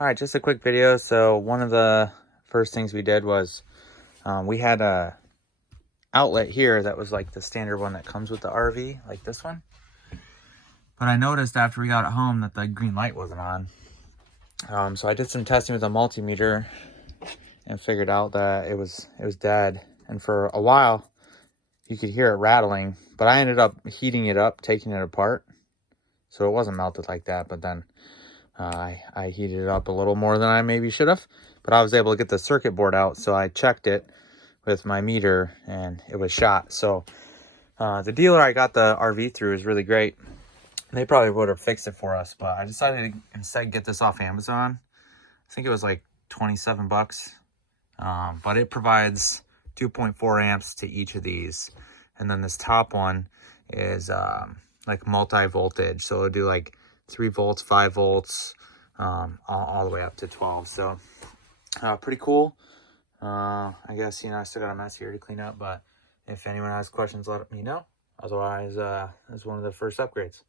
All right, just a quick video. So one of the first things we did was we had a outlet here that was like the standard one that comes with the RV, like this one. But I noticed after we got it home that the green light wasn't on. So I did some testing with a multimeter and figured out that it was dead. And for a while, you could hear it rattling. But I ended up heating it up, taking it apart. So it wasn't melted like that, but then I heated it up a little more than I maybe should have, but I was able to get the circuit board out, so I checked it with my meter and it was shot. So the dealer I got the RV through is really great. They probably would have fixed it for us, but I decided to instead get this off Amazon. I think it was like 27 bucks, but it provides 2.4 amps to each of these. And then this top one is like multi-voltage, so it'll do like 3 volts, 5 volts, all the way up to 12. So pretty cool. I guess, I still got a mess here to clean up, but if anyone has questions, let me know. Otherwise, it's one of the first upgrades.